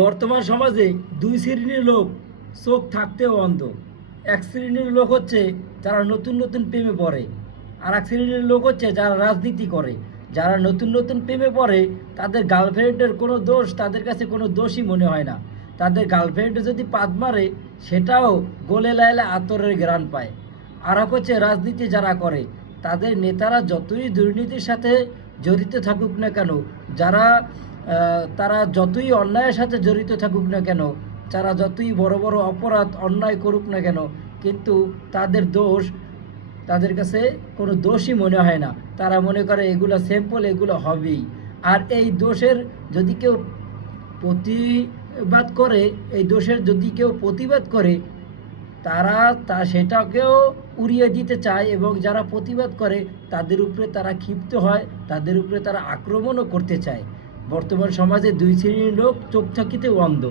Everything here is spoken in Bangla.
বর্তমান সমাজে দুই শ্রেণীর লোক চোখ থাকতেও অন্ধ। এক শ্রেণীর লোক হচ্ছে যারা নতুন নতুন প্রেমে পড়ে, আর এক শ্রেণীর লোক হচ্ছে যারা রাজনীতি করে। যারা নতুন নতুন প্রেমে পড়ে তাদের গার্লফ্রেন্ডের কোনো দোষ তাদের কাছে কোনো দোষই মনে হয় না। তাদের গার্লফ্রেন্ড যদি পাদ মারে সেটাও গলে লাইলে আতরের ঘ্রাণ পায়। আর এক হচ্ছে রাজনীতি যারা করে, তাদের নেতারা যতই দুর্নীতির সাথে জড়িত থাকুক না কেন, যারা তারা যতই অন্যায়ের সাথে জড়িত থাকুক না কেন, যারা যতই বড় বড় অপরাধ অন্যায় করুক না কেন, কিন্তু তাদের দোষ তাদের কাছে কোনো দোষই মনে হয় না। তারা মনে করে এগুলো সিম্পল, এগুলো হবেই। আর এই দোষের যদি কেউ প্রতিবাদ করে, এই দোষের যদি কেউ প্রতিবাদ করে, তারা সেটাকেও উড়িয়ে দিতে চায়, এবং যারা প্রতিবাদ করে তাদের উপরে তারা ক্ষিপ্ত হয়, তাদের উপরে তারা আক্রমণও করতে চায়। বর্তমান সমাজে দুই শ্রেণীর লোক চোখ থাকিতে অন্ধ।